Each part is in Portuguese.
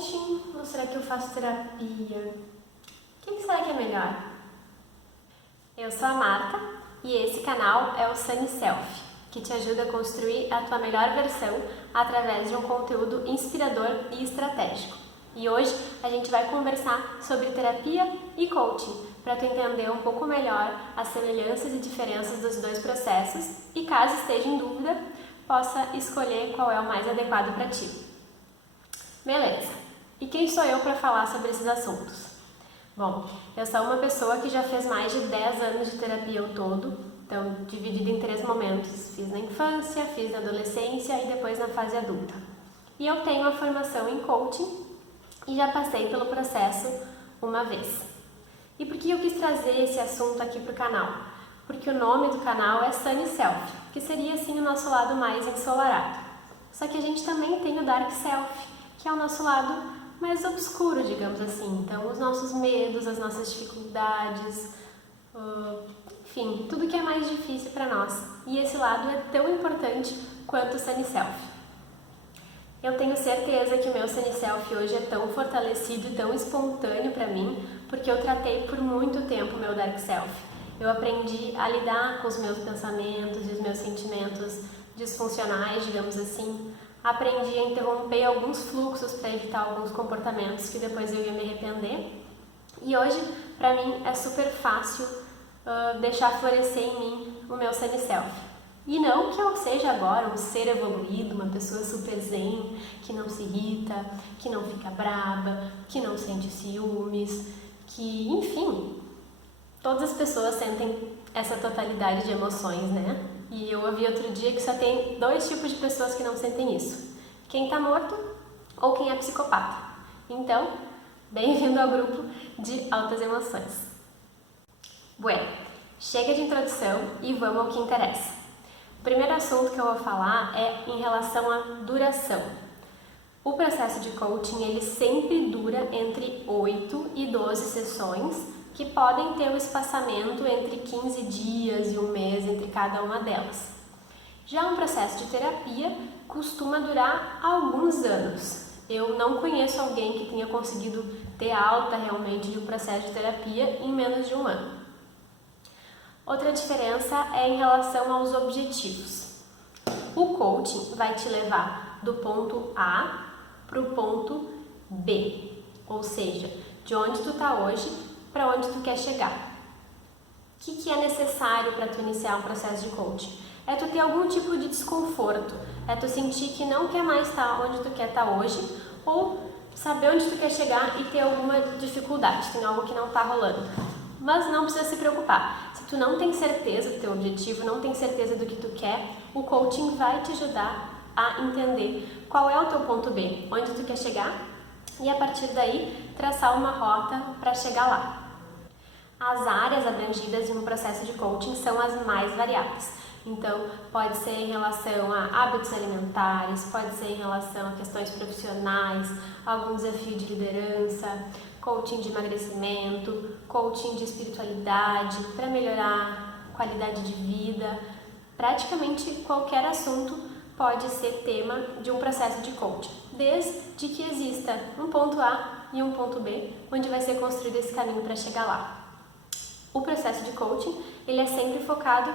coaching ou será que eu faço terapia? O que será que é melhor? Eu sou a Marta e esse canal é o Sunny Self, que te ajuda a construir a tua melhor versão através de um conteúdo inspirador e estratégico. E hoje a gente vai conversar sobre terapia e coaching, para tu entender um pouco melhor as semelhanças e diferenças dos dois processos e, caso esteja em dúvida, possa escolher qual é o mais adequado para ti. Beleza, e quem sou eu para falar sobre esses assuntos? Bom, eu sou uma pessoa que já fez mais de 10 anos de terapia ao todo, então dividido em 3 momentos. Fiz na infância, fiz na adolescência e depois na fase adulta. E eu tenho a formação em coaching e já passei pelo processo uma vez. E por que eu quis trazer esse assunto aqui para o canal? Porque o nome do canal é Sunny Self, que seria assim o nosso lado mais ensolarado. Só que a gente também tem o Dark Self, que é o nosso lado mais obscuro, digamos assim. Então, os nossos medos, as nossas dificuldades, enfim, tudo que é mais difícil para nós. E esse lado é tão importante quanto o Sunny Self. Eu tenho certeza que o meu Sunny Self hoje é tão fortalecido e tão espontâneo para mim, porque eu tratei por muito tempo o meu Dark Self. Eu aprendi a lidar com os meus pensamentos e os meus sentimentos disfuncionais, digamos assim. Aprendi a interromper alguns fluxos para evitar alguns comportamentos que depois eu ia me arrepender. E hoje, para mim, é super fácil deixar florescer em mim o meu Sunny Self. E não que eu seja agora um ser evoluído, uma pessoa super zen, que não se irrita, que não fica braba, que não sente ciúmes, que, enfim, todas as pessoas sentem essa totalidade de emoções, né? E eu ouvi outro dia que só tem 2 tipos de pessoas que não sentem isso. Quem tá morto ou quem é psicopata. Então, bem-vindo ao grupo de altas emoções. Bueno, chega de introdução e vamos ao que interessa. O primeiro assunto que eu vou falar é em relação à duração. O processo de coaching, ele sempre dura entre 8 e 12 sessões, que podem ter um espaçamento entre 15 dias e 1 mês entre cada uma delas. Já um processo de terapia costuma durar alguns anos. Eu não conheço alguém que tenha conseguido ter alta realmente de um processo de terapia em menos de 1 ano. Outra diferença é em relação aos objetivos. O coaching vai te levar do ponto A para o ponto B, ou seja, de onde tu está hoje para onde tu quer chegar. O que é necessário para tu iniciar um processo de coaching? É tu ter algum tipo de desconforto, é tu sentir que não quer mais estar onde tu quer estar hoje, ou saber onde tu quer chegar e ter alguma dificuldade, tem algo que não está rolando. Mas não precisa se preocupar. Se tu não tem certeza do teu objetivo, não tem certeza do que tu quer, o coaching vai te ajudar a entender qual é o teu ponto B, onde tu quer chegar, e a partir daí traçar uma rota para chegar lá. As áreas abrangidas em um processo de coaching são as mais variadas. Então, pode ser em relação a hábitos alimentares, pode ser em relação a questões profissionais, algum desafio de liderança, coaching de emagrecimento, coaching de espiritualidade, para melhorar a qualidade de vida. Praticamente qualquer assunto pode ser tema de um processo de coaching, desde que exista um ponto A e um ponto B, onde vai ser construído esse caminho para chegar lá. O processo de coaching, ele é sempre focado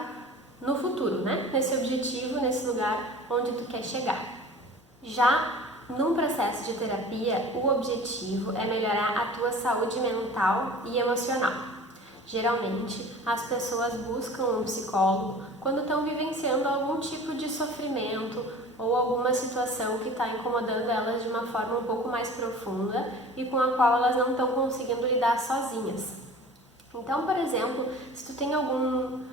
no futuro, né? Nesse objetivo, nesse lugar onde tu quer chegar. Já num processo de terapia, o objetivo é melhorar a tua saúde mental e emocional. Geralmente, as pessoas buscam um psicólogo quando estão vivenciando algum tipo de sofrimento ou alguma situação que está incomodando elas de uma forma um pouco mais profunda e com a qual elas não estão conseguindo lidar sozinhas. Então, por exemplo, se tu tem algum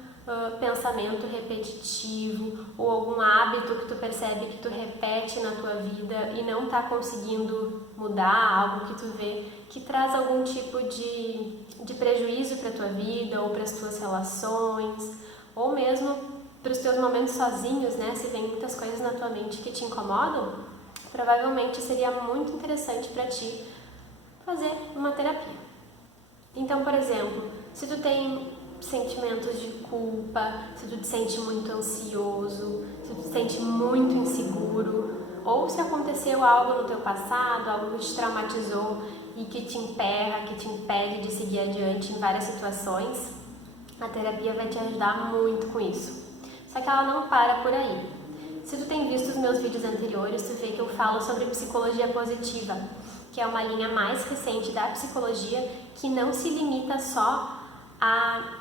pensamento repetitivo ou algum hábito que tu percebe que tu repete na tua vida e não está conseguindo mudar, algo que tu vê que traz algum tipo de prejuízo para a tua vida ou para as tuas relações, ou mesmo para os teus momentos sozinhos, né? Se vem muitas coisas na tua mente que te incomodam, provavelmente seria muito interessante para ti fazer uma terapia. Então, por exemplo, se tu tem sentimentos de culpa, se tu te sente muito ansioso, se tu te sente muito inseguro, ou se aconteceu algo no teu passado, algo que te traumatizou e que te emperra, que te impede de seguir adiante em várias situações, a terapia vai te ajudar muito com isso. Só que ela não para por aí. Se tu tem visto os meus vídeos anteriores, tu vê que eu falo sobre psicologia positiva, que é uma linha mais recente da psicologia que não se limita só a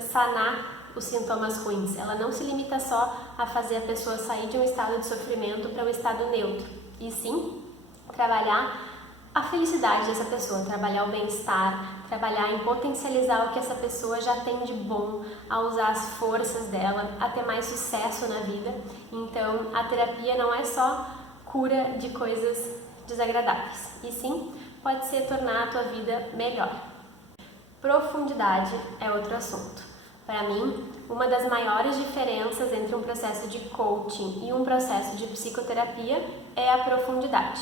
sanar os sintomas ruins. Ela não se limita só a fazer a pessoa sair de um estado de sofrimento para um estado neutro, e sim trabalhar a felicidade dessa pessoa, trabalhar o bem-estar, trabalhar em potencializar o que essa pessoa já tem de bom, a usar as forças dela, a ter mais sucesso na vida. Então, a terapia não é só cura de coisas desagradáveis, e sim pode ser tornar a tua vida melhor. Profundidade é outro assunto. Para mim, uma das maiores diferenças entre um processo de coaching e um processo de psicoterapia é a profundidade.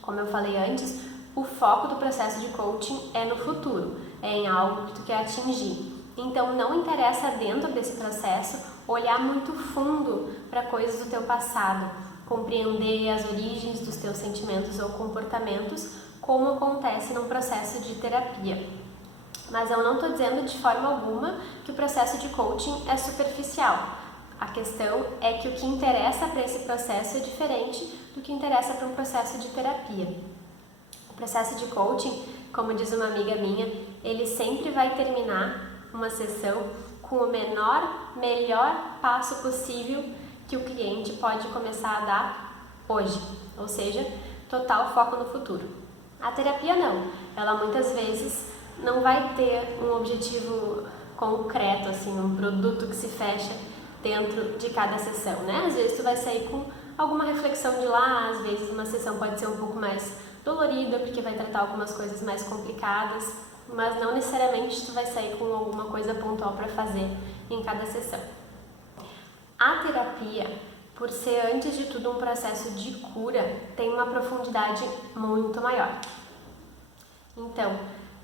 Como eu falei antes, o foco do processo de coaching é no futuro, é em algo que tu quer atingir. Então não interessa dentro desse processo olhar muito fundo para coisas do teu passado, compreender as origens dos teus sentimentos ou comportamentos, como acontece num processo de terapia. Mas eu não estou dizendo de forma alguma que o processo de coaching é superficial. A questão é que o que interessa para esse processo é diferente do que interessa para um processo de terapia. O processo de coaching, como diz uma amiga minha, ele sempre vai terminar uma sessão com o melhor passo possível que o cliente pode começar a dar hoje, ou seja, total foco no futuro. A terapia não, ela muitas vezes não vai ter um objetivo concreto, assim, um produto que se fecha dentro de cada sessão, né? Às vezes tu vai sair com alguma reflexão de lá, às vezes uma sessão pode ser um pouco mais dolorida, porque vai tratar algumas coisas mais complicadas, mas não necessariamente tu vai sair com alguma coisa pontual para fazer em cada sessão. A terapia, por ser antes de tudo um processo de cura, tem uma profundidade muito maior. Então,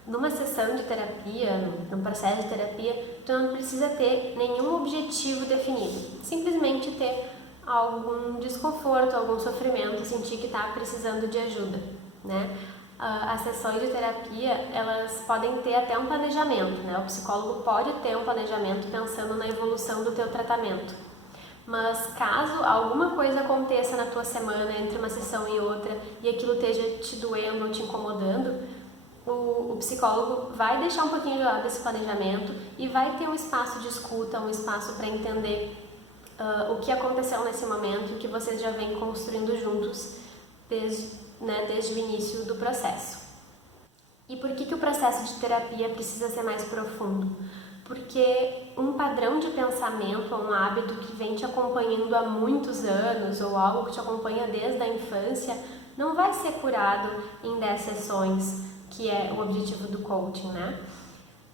numa sessão de terapia, num processo de terapia, tu não precisa ter nenhum objetivo definido. Simplesmente ter algum desconforto, algum sofrimento, sentir que está precisando de ajuda, né? As sessões de terapia, elas podem ter até um planejamento, né? O psicólogo pode ter um planejamento pensando na evolução do teu tratamento. Mas caso alguma coisa aconteça na tua semana entre uma sessão e outra e aquilo esteja te doendo ou te incomodando, o psicólogo vai deixar um pouquinho de lado esse planejamento e vai ter um espaço de escuta, um espaço para entender o que aconteceu nesse momento e o que vocês já vêm construindo juntos desde o início do processo. E por que o processo de terapia precisa ser mais profundo? Porque um padrão de pensamento, um hábito que vem te acompanhando há muitos anos ou algo que te acompanha desde a infância, não vai ser curado em 10 sessões, que é o objetivo do coaching, né?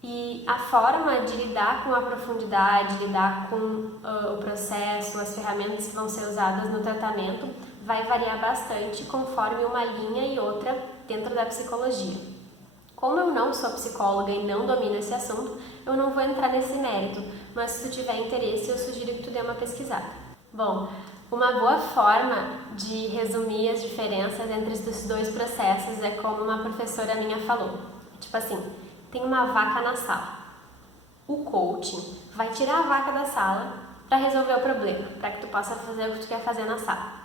E a forma de lidar com a profundidade, lidar com o processo, as ferramentas que vão ser usadas no tratamento, vai variar bastante conforme uma linha e outra dentro da psicologia. Como eu não sou psicóloga e não domino esse assunto, eu não vou entrar nesse mérito, mas se tu tiver interesse, eu sugiro que tu dê uma pesquisada. Bom, uma boa forma de resumir as diferenças entre esses dois processos é como uma professora minha falou. Tipo assim, tem uma vaca na sala. O coaching vai tirar a vaca da sala para resolver o problema, para que tu possa fazer o que tu quer fazer na sala.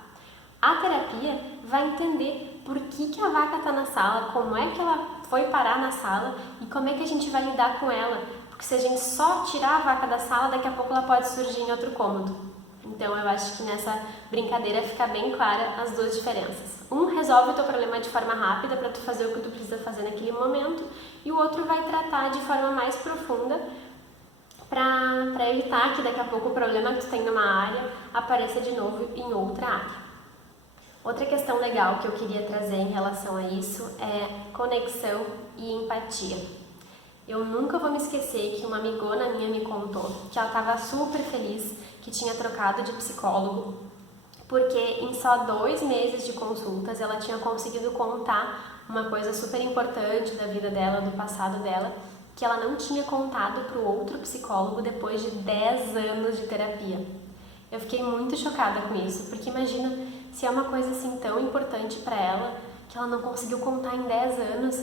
A terapia vai entender por que a vaca está na sala, como é que ela foi parar na sala e como é que a gente vai lidar com ela. Porque se a gente só tirar a vaca da sala, daqui a pouco ela pode surgir em outro cômodo. Então eu acho que nessa brincadeira fica bem clara as duas diferenças. Um resolve o teu problema de forma rápida para tu fazer o que tu precisa fazer naquele momento e o outro vai tratar de forma mais profunda para evitar que daqui a pouco o problema que tu tem numa área apareça de novo em outra área. Outra questão legal que eu queria trazer em relação a isso é conexão e empatia. Eu nunca vou me esquecer que uma amigona minha me contou que ela estava super feliz que tinha trocado de psicólogo, porque em só 2 meses de consultas ela tinha conseguido contar uma coisa super importante da vida dela, do passado dela, que ela não tinha contado para o outro psicólogo depois de 10 anos de terapia. Eu fiquei muito chocada com isso, porque imagina se é uma coisa assim tão importante para ela, que ela não conseguiu contar em 10 anos,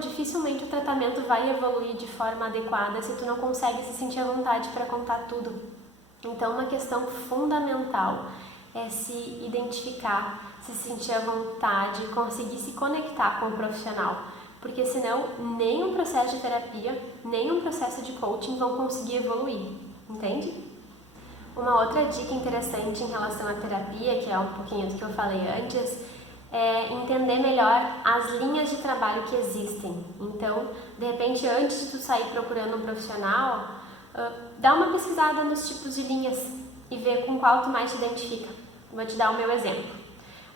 dificilmente o tratamento vai evoluir de forma adequada se tu não consegue se sentir à vontade para contar tudo. Então, uma questão fundamental é se identificar, se sentir à vontade, conseguir se conectar com o profissional, porque senão nem um processo de terapia, nem um processo de coaching vão conseguir evoluir, entende? Uma outra dica interessante em relação à terapia, que é um pouquinho do que eu falei antes, é entender melhor as linhas de trabalho que existem. Então, de repente, antes de tu sair procurando um profissional, dá uma pesquisada nos tipos de linhas e vê com qual tu mais te identifica. Vou te dar o meu exemplo.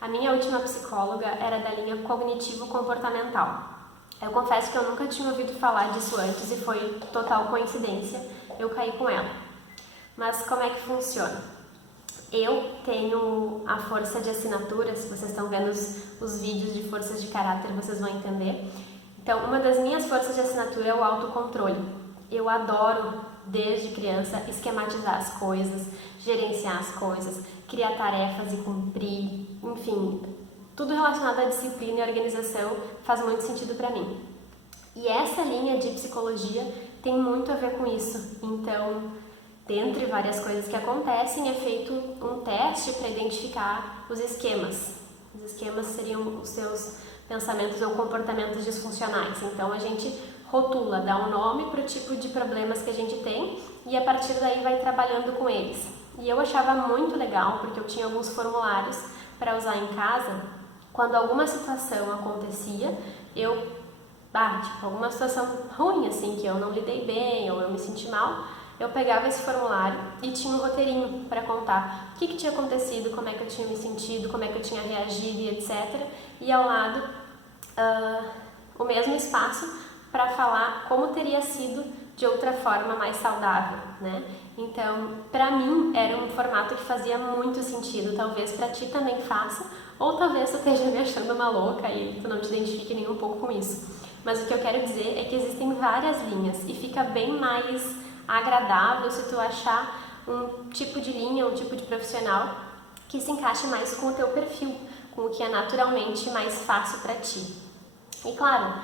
A minha última psicóloga era da linha cognitivo-comportamental. Eu confesso que eu nunca tinha ouvido falar disso antes e foi total coincidência eu cair com ela. Mas como é que funciona? Eu tenho a força de assinatura, se vocês estão vendo os vídeos de forças de caráter, vocês vão entender. Então, uma das minhas forças de assinatura é o autocontrole. Eu adoro, desde criança, esquematizar as coisas, gerenciar as coisas, criar tarefas e cumprir, enfim, tudo relacionado à disciplina e organização faz muito sentido para mim. E essa linha de psicologia tem muito a ver com isso. Então, dentre várias coisas que acontecem, é feito um teste para identificar os esquemas. Os esquemas seriam os seus pensamentos ou comportamentos disfuncionais. Então, a gente rotula, dá um nome para o tipo de problemas que a gente tem e a partir daí vai trabalhando com eles. E eu achava muito legal, porque eu tinha alguns formulários para usar em casa. Quando alguma situação acontecia, alguma situação ruim, assim, que eu não lidei bem ou eu me senti mal, eu pegava esse formulário e tinha um roteirinho para contar o que tinha acontecido, como é que eu tinha me sentido, como é que eu tinha reagido e etc. E ao lado, o mesmo espaço para falar como teria sido de outra forma mais saudável, né? Então, para mim, era um formato que fazia muito sentido, talvez para ti também faça, ou talvez tu esteja me achando uma louca e tu não te identifique nem um pouco com isso. Mas o que eu quero dizer é que existem várias linhas e fica bem mais agradável se tu achar um tipo de linha, um tipo de profissional que se encaixe mais com o teu perfil, com o que é naturalmente mais fácil para ti. E claro,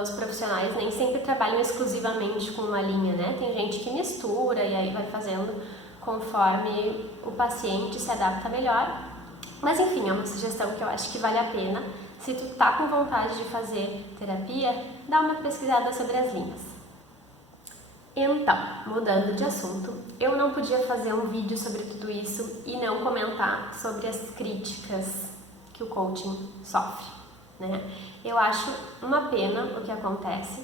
os profissionais nem sempre trabalham exclusivamente com uma linha, né? Tem gente que mistura e aí vai fazendo conforme o paciente se adapta melhor. Mas enfim, é uma sugestão que eu acho que vale a pena. Se tu tá com vontade de fazer terapia, dá uma pesquisada sobre as linhas. Então, mudando de assunto, eu não podia fazer um vídeo sobre tudo isso e não comentar sobre as críticas que o coaching sofre, né? Eu acho uma pena o que acontece,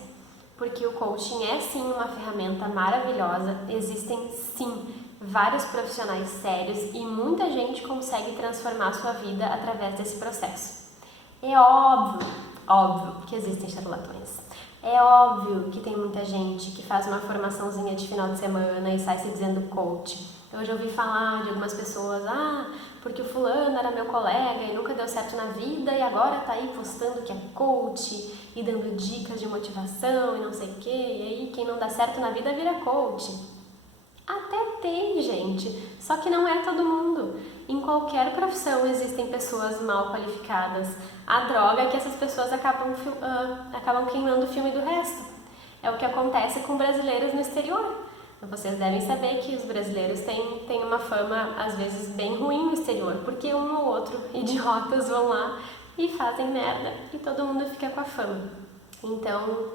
porque o coaching é sim uma ferramenta maravilhosa, existem sim vários profissionais sérios e muita gente consegue transformar a sua vida através desse processo. É óbvio que existem charlatões. É óbvio que tem muita gente que faz uma formaçãozinha de final de semana e sai se dizendo coach. Eu já ouvi falar de algumas pessoas, porque o fulano era meu colega e nunca deu certo na vida e agora tá aí postando que é coach e dando dicas de motivação e não sei o quê, e aí quem não dá certo na vida vira coach. Até tem, gente, só que não é todo mundo. Em qualquer profissão existem pessoas mal qualificadas. A droga é que essas pessoas acabam queimando o filme do resto. É o que acontece com brasileiros no exterior. Vocês devem saber que os brasileiros têm uma fama, às vezes, bem ruim no exterior, porque um ou outro idiotas vão lá e fazem merda e todo mundo fica com a fama. Então,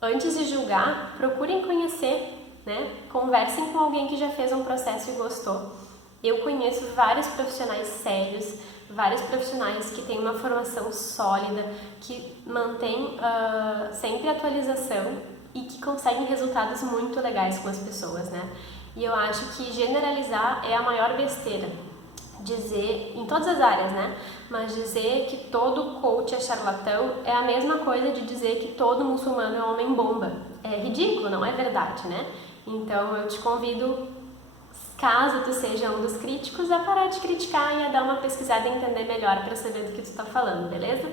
antes de julgar, procurem conhecer, né? Conversem com alguém que já fez um processo e gostou. Eu conheço vários profissionais sérios, vários profissionais que têm uma formação sólida, que mantêm sempre atualização e que conseguem resultados muito legais com as pessoas, né? E eu acho que generalizar é a maior besteira. Dizer, em todas as áreas, né? Mas dizer que todo coach é charlatão é a mesma coisa de dizer que todo muçulmano é homem-bomba. É ridículo, não é verdade, né? Então eu te convido, caso tu seja um dos críticos, a parar de criticar e a dar uma pesquisada e entender melhor para saber do que tu tá falando, beleza?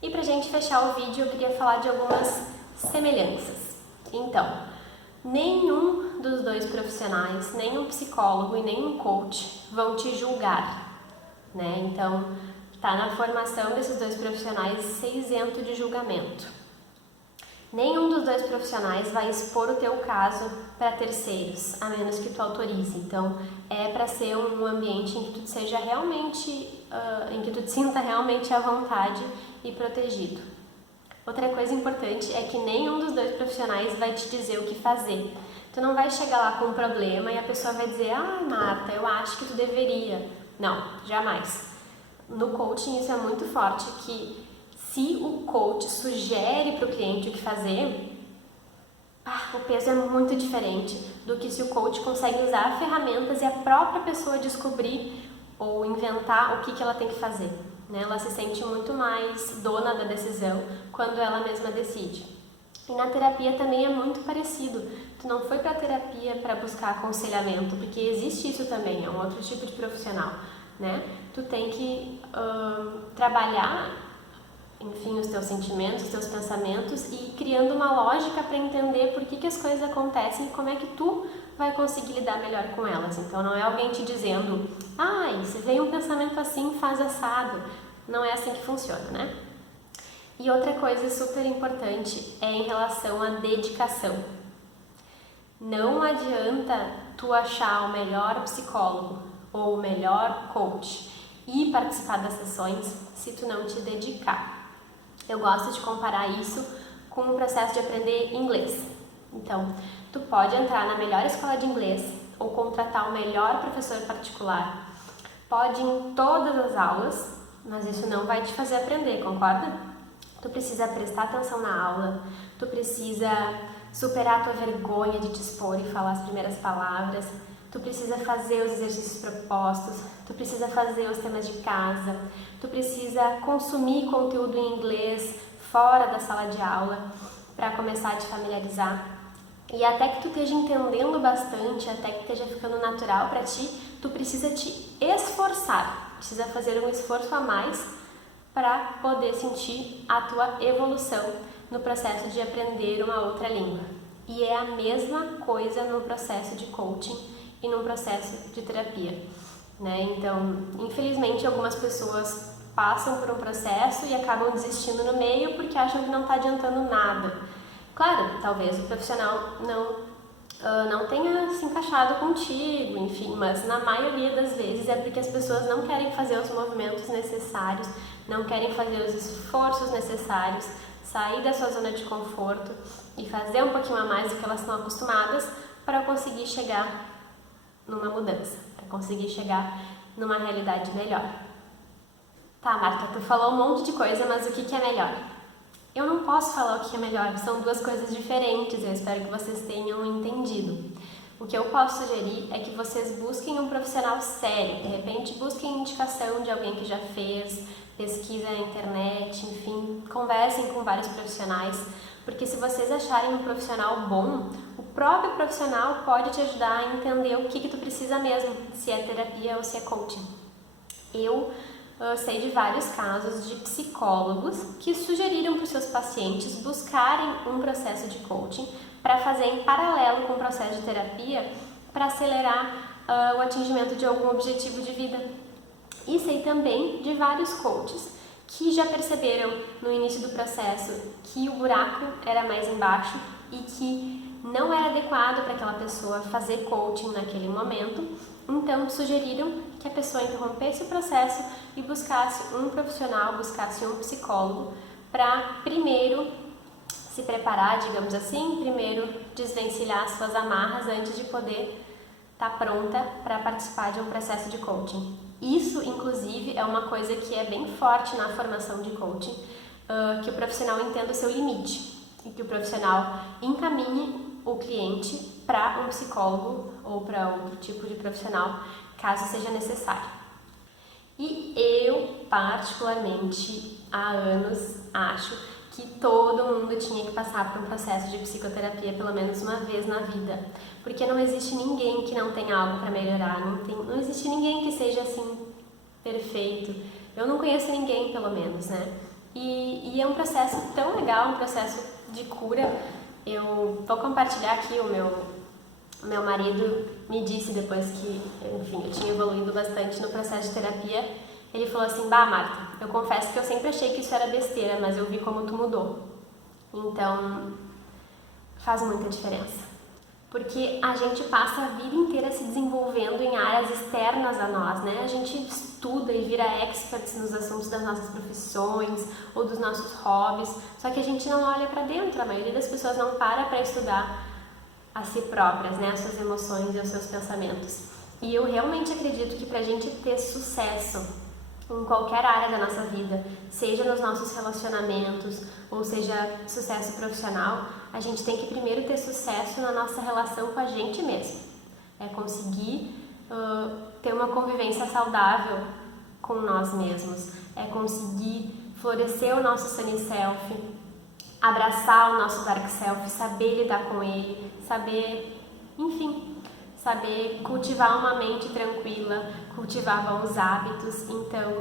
E pra gente fechar o vídeo, eu queria falar de algumas semelhanças. Então, nenhum dos dois profissionais, nem um psicólogo e nem um coach vão te julgar. né? Então, tá na formação desses dois profissionais ser isento de julgamento. Nenhum dos dois profissionais vai expor o teu caso para terceiros, a menos que tu autorize. Então, é para ser um ambiente em que tu seja realmente, em que tu te sinta realmente à vontade e protegido. Outra coisa importante é que nenhum dos dois profissionais vai te dizer o que fazer. Tu não vai chegar lá com um problema e a pessoa vai dizer: "Ah, Marta, eu acho que tu deveria". Não, jamais. No coaching isso é muito forte, que se o coach sugere para o cliente o que fazer, o peso é muito diferente do que se o coach consegue usar ferramentas e a própria pessoa descobrir ou inventar o que ela tem que fazer, né? Ela se sente muito mais dona da decisão quando ela mesma decide. E na terapia também é muito parecido. Tu não foi para a terapia para buscar aconselhamento, porque existe isso também, é um outro tipo de profissional, né? Tu tem que trabalhar, enfim, os teus sentimentos, os teus pensamentos e ir criando uma lógica para entender por que as coisas acontecem e como é que tu vai conseguir lidar melhor com elas. Então não é alguém te dizendo: "Ai, se vem um pensamento assim, faz assado". Não é assim que funciona, né? E outra coisa super importante é em relação à dedicação. Não adianta tu achar o melhor psicólogo ou o melhor coach e participar das sessões se tu não te dedicar. Eu gosto de comparar isso com o processo de aprender inglês. Então, tu pode entrar na melhor escola de inglês ou contratar o melhor professor particular. Pode ir em todas as aulas, mas isso não vai te fazer aprender, concorda? Tu precisa prestar atenção na aula, tu precisa superar a tua vergonha de te expor e falar as primeiras palavras, tu precisa fazer os exercícios propostos, tu precisa fazer os temas de casa, tu precisa consumir conteúdo em inglês fora da sala de aula para começar a te familiarizar. E até que tu esteja entendendo bastante, até que esteja ficando natural para ti, tu precisa te esforçar, precisa fazer um esforço a mais para poder sentir a tua evolução no processo de aprender uma outra língua. E é a mesma coisa no processo de coaching e no processo de terapia, né? Então, infelizmente, algumas pessoas passam por um processo e acabam desistindo no meio porque acham que não está adiantando nada. Claro, talvez o profissional não tenha se encaixado contigo, enfim, mas na maioria das vezes é porque as pessoas não querem fazer os movimentos necessários, não querem fazer os esforços necessários, sair da sua zona de conforto e fazer um pouquinho a mais do que elas estão acostumadas para conseguir chegar numa mudança, para conseguir chegar numa realidade melhor. Tá, Marta, tu falou um monte de coisa, mas o que é melhor? Eu não posso falar o que é melhor, são duas coisas diferentes, eu espero que vocês tenham entendido. O que eu posso sugerir é que vocês busquem um profissional sério, de repente busquem indicação de alguém que já fez, pesquisa na internet, enfim, conversem com vários profissionais, porque se vocês acharem um profissional bom, o próprio profissional pode te ajudar a entender o que tu precisa mesmo, se é terapia ou se é coaching. Eu sei de vários casos de psicólogos que sugeriram para os seus pacientes buscarem um processo de coaching para fazer em paralelo com o processo de terapia para acelerar o atingimento de algum objetivo de vida. E sei também de vários coaches que já perceberam no início do processo que o buraco era mais embaixo e que não era adequado para aquela pessoa fazer coaching naquele momento, então sugeriram que a pessoa interrompesse o processo e buscasse um profissional, buscasse um psicólogo para primeiro se preparar, digamos assim, primeiro desvencilhar as suas amarras antes de poder estar pronta para participar de um processo de coaching. Isso, inclusive, é uma coisa que é bem forte na formação de coaching, que o profissional entenda o seu limite e que o profissional encaminhe o cliente para um psicólogo ou para outro tipo de profissional, caso seja necessário. E eu, particularmente, há anos, acho que todo mundo tinha que passar por um processo de psicoterapia pelo menos uma vez na vida, porque não existe ninguém que não tenha algo para melhorar, não existe ninguém que seja assim perfeito. Eu não conheço ninguém, pelo menos, né? E é um processo tão legal, um processo de cura. Eu vou compartilhar aqui o meu marido me disse depois que, enfim, eu tinha evoluído bastante no processo de terapia, Ele falou assim: bah, Marta, eu confesso que eu sempre achei que isso era besteira, mas eu vi como tu mudou. Então, faz muita diferença. Porque a gente passa a vida inteira se desenvolvendo em áreas externas a nós, né? A gente estuda e vira experts nos assuntos das nossas profissões ou dos nossos hobbies, só que a gente não olha para dentro. A maioria das pessoas não para estudar a si próprias, né? As suas emoções e os seus pensamentos. E eu realmente acredito que para a gente ter sucesso em qualquer área da nossa vida, seja nos nossos relacionamentos ou seja sucesso profissional, a gente tem que primeiro ter sucesso na nossa relação com a gente mesmo. É conseguir ter uma convivência saudável com nós mesmos, é conseguir florescer o nosso sunny self, abraçar o nosso dark self, saber lidar com ele, saber cultivar uma mente tranquila, cultivar bons hábitos. Então,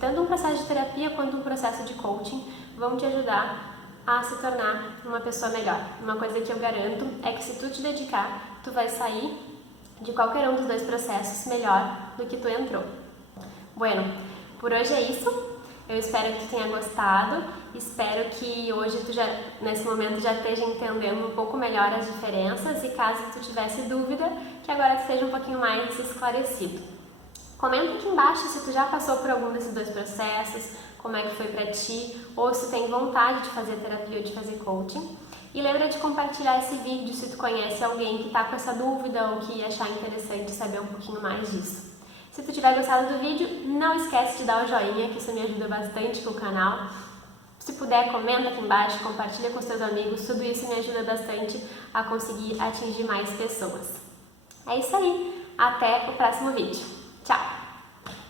tanto um processo de terapia quanto um processo de coaching vão te ajudar a se tornar uma pessoa melhor. Uma coisa que eu garanto é que se tu te dedicar, tu vai sair de qualquer um dos dois processos melhor do que tu entrou. Bueno, por hoje é isso. Eu espero que tu tenha gostado, espero que hoje tu nesse momento já esteja entendendo um pouco melhor as diferenças e caso tu tivesse dúvida, que agora tu esteja um pouquinho mais esclarecido. Comenta aqui embaixo se tu já passou por algum desses dois processos, como é que foi pra ti, ou se tem vontade de fazer terapia ou de fazer coaching. E lembra de compartilhar esse vídeo se tu conhece alguém que tá com essa dúvida ou que achar interessante saber um pouquinho mais disso. Se tu tiver gostado do vídeo, não esquece de dar o joinha, que isso me ajuda bastante com o canal. Se puder, comenta aqui embaixo, compartilha com os teus amigos, tudo isso me ajuda bastante a conseguir atingir mais pessoas. É isso aí, até o próximo vídeo.